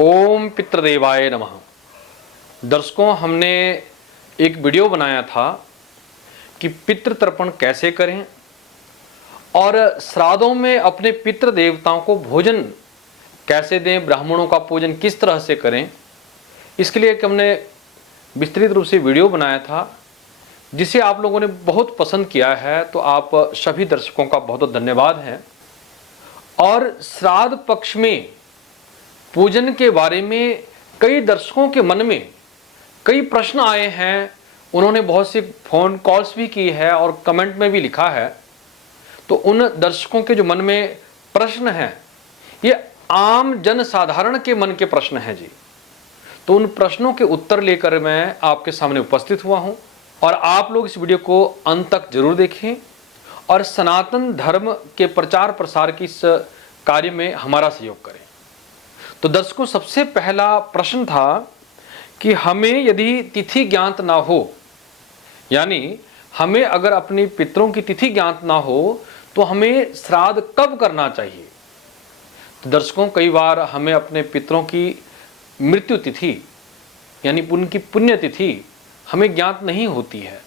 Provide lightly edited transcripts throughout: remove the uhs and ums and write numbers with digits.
ओम पितृदेवाय नमः। दर्शकों, हमने एक वीडियो बनाया था कि पितृ तर्पण कैसे करें और श्राद्धों में अपने पितृ देवताओं को भोजन कैसे दें, ब्राह्मणों का पूजन किस तरह से करें। इसके लिए हमने विस्तृत रूप से वीडियो बनाया था जिसे आप लोगों ने बहुत पसंद किया है, तो आप सभी दर्शकों का बहुत बहुत धन्यवाद है। और श्राद्ध पक्ष में पूजन के बारे में कई दर्शकों के मन में कई प्रश्न आए हैं, उन्होंने बहुत सी फ़ोन कॉल्स भी की है और कमेंट में भी लिखा है। तो उन दर्शकों के जो मन में प्रश्न हैं, ये आम जन साधारण के मन के प्रश्न हैं जी। तो उन प्रश्नों के उत्तर लेकर मैं आपके सामने उपस्थित हुआ हूं और आप लोग इस वीडियो को अंत तक जरूर देखें और सनातन धर्म के प्रचार प्रसार की इस कार्य में हमारा सहयोग करें। तो दर्शकों, सबसे पहला प्रश्न था कि हमें यदि तिथि ज्ञात ना हो, यानी हमें अगर अपनी पितरों की तिथि ज्ञात ना हो तो हमें श्राद्ध कब करना चाहिए। तो दर्शकों, कई बार हमें अपने पितरों की मृत्यु तिथि यानी उनकी पुण्य तिथि हमें ज्ञात नहीं होती है,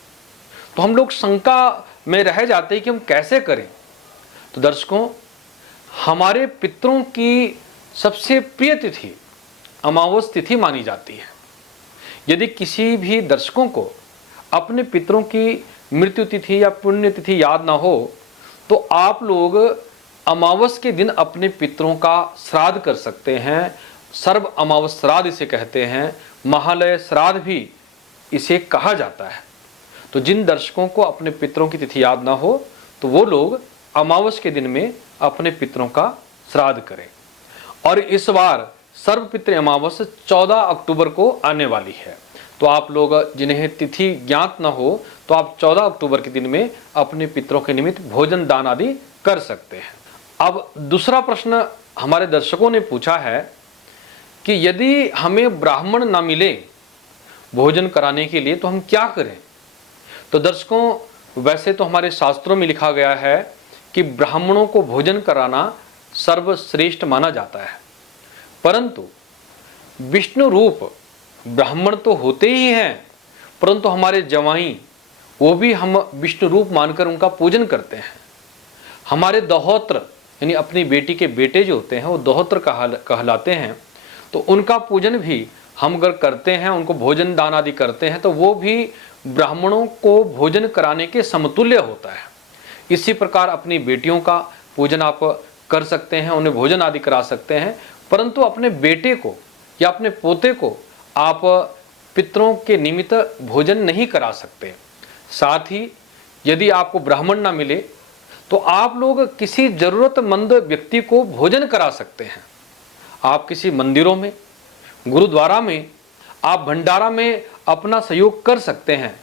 तो हम लोग शंका में रह जाते हैं कि हम कैसे करें। तो दर्शकों, हमारे पितरों की सबसे प्रिय तिथि अमावस तिथि मानी जाती है। यदि किसी भी दर्शकों को अपने पितरों की मृत्यु तिथि या पुण्य तिथि याद ना हो तो आप लोग अमावस के दिन अपने पितरों का श्राद्ध कर सकते हैं। सर्व अमावस श्राद्ध इसे कहते हैं, महालय श्राद्ध भी इसे कहा जाता है। तो जिन दर्शकों को अपने पितरों की तिथि याद ना हो तो वो लोग अमावस के दिन में अपने पितरों का श्राद्ध करें। और इस बार सर्वपितृ अमावस 14 अक्टूबर को आने वाली है, तो आप लोग जिन्हें तिथि ज्ञात न हो तो आप 14 अक्टूबर के दिन में अपने पितरों के निमित्त भोजन दान आदि कर सकते हैं। अब दूसरा प्रश्न हमारे दर्शकों ने पूछा है कि यदि हमें ब्राह्मण ना मिले भोजन कराने के लिए तो हम क्या करें। तो दर्शकों, वैसे तो हमारे शास्त्रों में लिखा गया है कि ब्राह्मणों को भोजन कराना सर्वश्रेष्ठ माना जाता है, परंतु विष्णु रूप ब्राह्मण तो होते ही हैं, परंतु हमारे जवाई वो भी हम विष्णु रूप मानकर उनका पूजन करते हैं। हमारे दहोत्र यानी अपनी बेटी के बेटे जो होते हैं वो दहोत्र कहलाते हैं, तो उनका पूजन भी हम अगर करते हैं, उनको भोजन दान आदि करते हैं, तो वो भी ब्राह्मणों को भोजन कराने के समतुल्य होता है। इसी प्रकार अपनी बेटियों का पूजन आप कर सकते हैं, उन्हें भोजन आदि करा सकते हैं, परंतु अपने बेटे को या अपने पोते को आप पितरों के निमित्त भोजन नहीं करा सकते। साथ ही यदि आपको ब्राह्मण ना मिले तो आप लोग किसी जरूरतमंद व्यक्ति को भोजन करा सकते हैं। आप किसी मंदिरों में, गुरुद्वारा में, आप भंडारा में अपना सहयोग कर सकते हैं।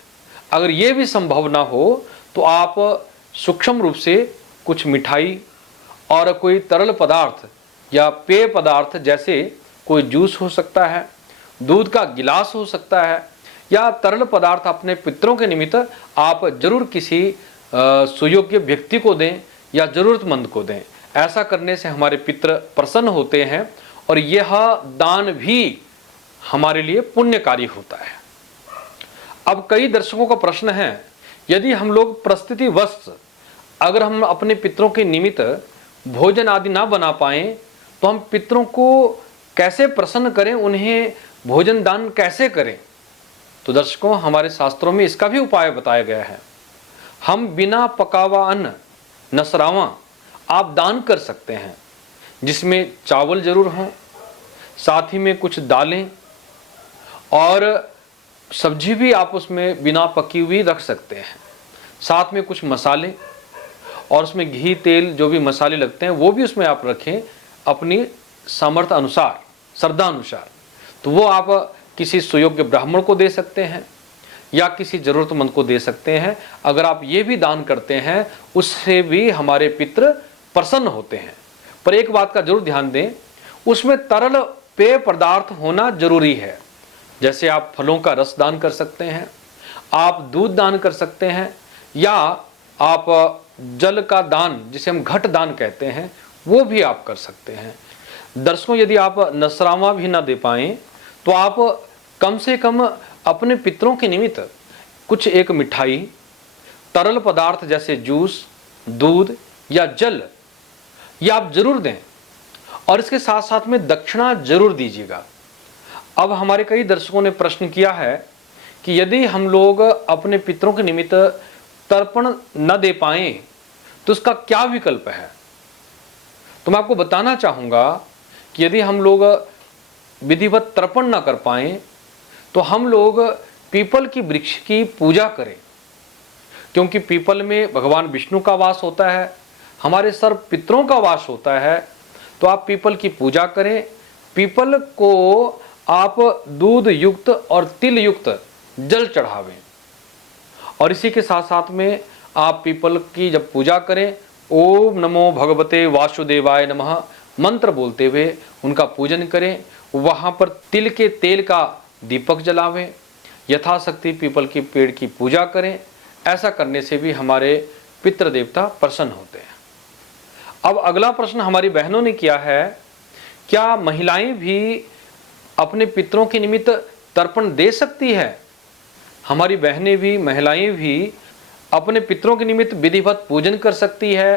अगर ये भी संभव ना हो तो आप सूक्ष्म रूप से कुछ मिठाई और कोई तरल पदार्थ या पेय पदार्थ, जैसे कोई जूस हो सकता है, दूध का गिलास हो सकता है, या तरल पदार्थ अपने पितरों के निमित्त आप जरूर किसी सुयोग्य व्यक्ति को दें या जरूरतमंद को दें। ऐसा करने से हमारे पितर प्रसन्न होते हैं और यह दान भी हमारे लिए पुण्यकारी होता है। अब कई दर्शकों का प्रश्न है, यदि हम लोग परिस्थितिवश अगर हम अपने पितरों के निमित्त भोजन आदि ना बना पाएं तो हम पितरों को कैसे प्रसन्न करें, उन्हें भोजन दान कैसे करें। तो दर्शकों, हमारे शास्त्रों में इसका भी उपाय बताया गया है। हम बिना पकावा अन्न नसरावा आप दान कर सकते हैं, जिसमें चावल जरूर हों, साथ ही में कुछ दालें और सब्जी भी आप उसमें बिना पकी हुई रख सकते हैं, साथ में कुछ मसाले और उसमें घी तेल जो भी मसाले लगते हैं वो भी उसमें आप रखें अपनी सामर्थ्य अनुसार, श्रद्धा अनुसार। तो वो आप किसी सुयोग्य ब्राह्मण को दे सकते हैं या किसी जरूरतमंद को दे सकते हैं। अगर आप ये भी दान करते हैं उससे भी हमारे पितृ प्रसन्न होते हैं। पर एक बात का जरूर ध्यान दें, उसमें तरल पेय पदार्थ होना जरूरी है। जैसे आप फलों का रस दान कर सकते हैं, आप दूध दान कर सकते हैं, या आप जल का दान जिसे हम घट दान कहते हैं वो भी आप कर सकते हैं। दर्शकों, यदि आप नसरावा भी ना दे पाएं तो आप कम से कम अपने पितरों के निमित्त कुछ एक मिठाई, तरल पदार्थ जैसे जूस, दूध या जल ये आप जरूर दें, और इसके साथ साथ में दक्षिणा जरूर दीजिएगा। अब हमारे कई दर्शकों ने प्रश्न किया है कि यदि हम लोग अपने पितरों के निमित्त तर्पण न दे पाएं तो उसका क्या विकल्प है। तो मैं आपको बताना चाहूंगा कि यदि हम लोग विधिवत तर्पण न कर पाएं तो हम लोग पीपल की वृक्ष की पूजा करें, क्योंकि पीपल में भगवान विष्णु का वास होता है, हमारे सर्व पितरों का वास होता है। तो आप पीपल की पूजा करें, पीपल को आप दूध युक्त और तिल युक्त जल चढ़ावें, और इसी के साथ साथ में आप पीपल की जब पूजा करें, ओम नमो भगवते वासुदेवाय नमः मंत्र बोलते हुए उनका पूजन करें। वहाँ पर तिल के तेल का दीपक जलावें, यथाशक्ति पीपल की पेड़ की पूजा करें। ऐसा करने से भी हमारे पितृ देवता प्रसन्न होते हैं। अब अगला प्रश्न हमारी बहनों ने किया है, क्या महिलाएं भी अपने पितरों के निमित्त तर्पण दे सकती है। हमारी बहनें भी, महिलाएं भी अपने पितरों के निमित्त विधिवत पूजन कर सकती है,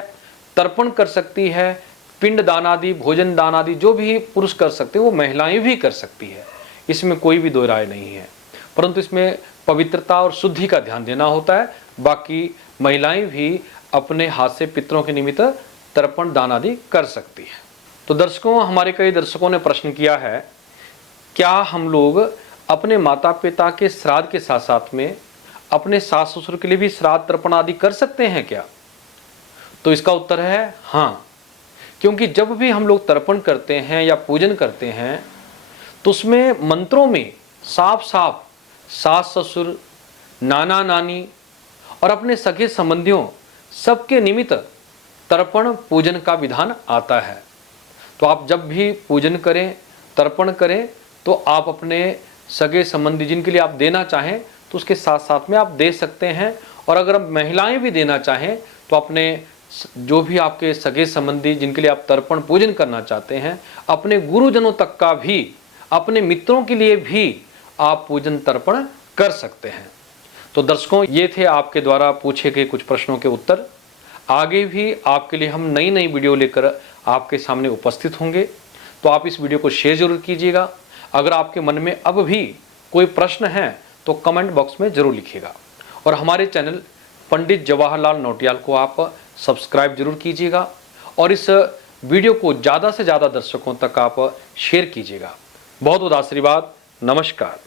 तर्पण कर सकती है, पिंड दान आदि, भोजन दान आदि जो भी पुरुष कर सकते हैं वो महिलाएं भी कर सकती है। इसमें कोई भी दो राय नहीं है, परंतु इसमें पवित्रता और शुद्धि का ध्यान देना होता है। बाकी महिलाएं भी अपने हाथ से पितरों के निमित्त तर्पण दान आदि कर सकती है। तो दर्शकों, हमारे कई दर्शकों ने प्रश्न किया है, क्या हम लोग अपने माता पिता के श्राद्ध के साथ साथ में अपने सास ससुर के लिए भी श्राद्ध तर्पण आदि कर सकते हैं क्या। तो इसका उत्तर है हाँ, क्योंकि जब भी हम लोग तर्पण करते हैं या पूजन करते हैं तो उसमें मंत्रों में साफ साफ सास ससुर, नाना नानी और अपने सगे संबंधियों सबके निमित्त तर्पण पूजन का विधान आता है। तो आप जब भी पूजन करें, तर्पण करें, तो आप अपने सगे संबंधी जिनके लिए आप देना चाहें तो उसके साथ साथ में आप दे सकते हैं। और अगर महिलाएं भी देना चाहें तो अपने जो भी आपके सगे संबंधी जिनके लिए आप तर्पण पूजन करना चाहते हैं, अपने गुरुजनों तक का भी, अपने मित्रों के लिए भी आप पूजन तर्पण कर सकते हैं। तो दर्शकों, ये थे आपके द्वारा पूछे गए कुछ प्रश्नों के उत्तर। आगे भी आपके लिए हम नई नई वीडियो लेकर आपके सामने उपस्थित होंगे, तो आप इस वीडियो को शेयर जरूर कीजिएगा। अगर आपके मन में अब भी कोई प्रश्न है तो कमेंट बॉक्स में जरूर लिखिएगा, और हमारे चैनल पंडित जवाहरलाल नौटियाल को आप सब्सक्राइब जरूर कीजिएगा, और इस वीडियो को ज़्यादा से ज़्यादा दर्शकों तक आप शेयर कीजिएगा। बहुत बहुत आशीर्वाद। नमस्कार।